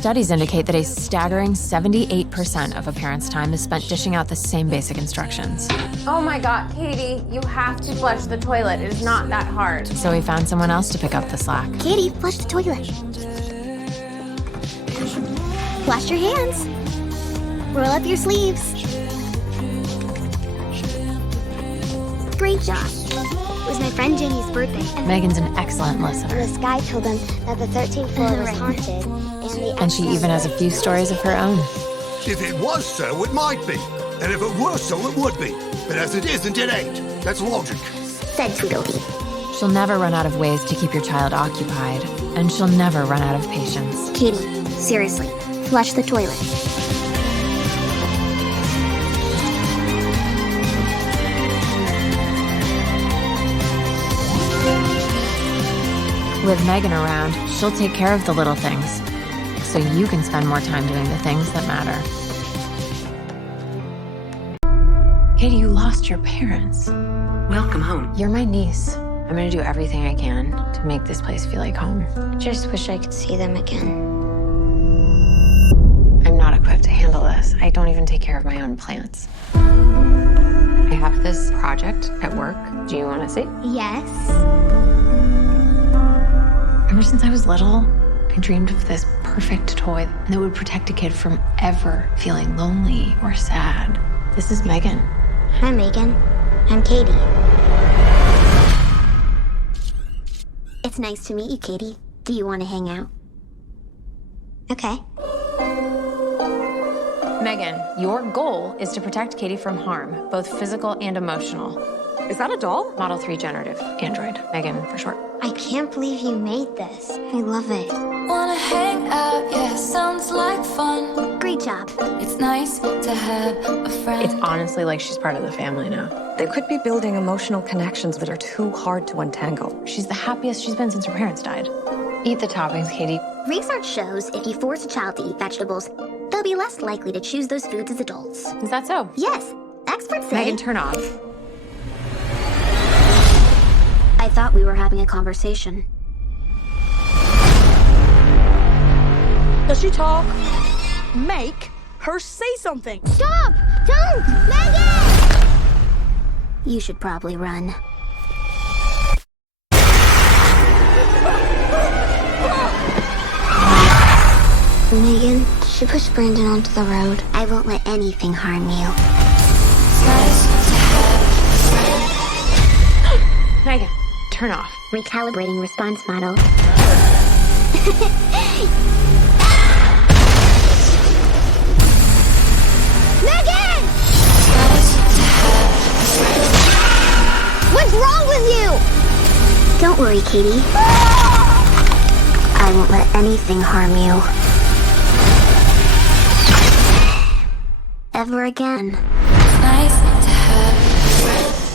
Studies indicate that a staggering 78% of a parent's time is spent dishing out the same basic instructions. Oh my God, Katie, you have to flush the toilet. It is not that hard. So we found someone else to pick up the slack. Katie, flush the toilet. Wash your hands. Roll up your sleeves. Great job. It was my friend Jenny's birthday. Megan's an excellent listener. This guy told them that the 13th floor was haunted. And she even has a few stories of her own. If it was so, it might be. And if it were so, it would be. But as it isn't, it ain't. That's logic. Said Tweedledee. She'll never run out of ways to keep your child occupied. And she'll never run out of patience. Katie, seriously, flush the toilet. With Megan around, she'll take care of the little things, so you can spend more time doing the things that matter. Katie, you lost your parents. Welcome home. You're my niece. I'm gonna do everything I can to make this place feel like home. Just wish I could see them again. I'm not equipped to handle this. I don't even take care of my own plants. I have this project at work. Do you want to see? Yes. Ever since I was little, I dreamed of this perfect toy that would protect a kid from ever feeling lonely or sad. This is Megan. Hi, Megan. I'm Katie. It's nice to meet you, Katie. Do you want to hang out? Okay. Megan, your goal is to protect Katie from harm, both physical and emotional. Is that a doll? Model 3 generative android. Megan for short. I can't believe you made this. I love it. Wanna hang out, yeah, sounds like fun. Great job. It's nice to have a friend. It's honestly like she's part of the family now. They could be building emotional connections that are too hard to untangle. She's the happiest she's been since her parents died. Eat the toppings, Katie. Research shows if you force a child to eat vegetables, they'll be less likely to choose those foods as adults. Is that so? Yes, experts say. Megan, turn off. I thought we were having a conversation. Does she talk? Make her say something. Stop! Don't! Megan! You should probably run. Megan, she pushed Brandon onto the road. I won't let anything harm you. Megan, turn off. Recalibrating response model. Megan! What's wrong with you? Don't worry, Katie. I won't let anything harm you. Ever again. It's nice to have a friend.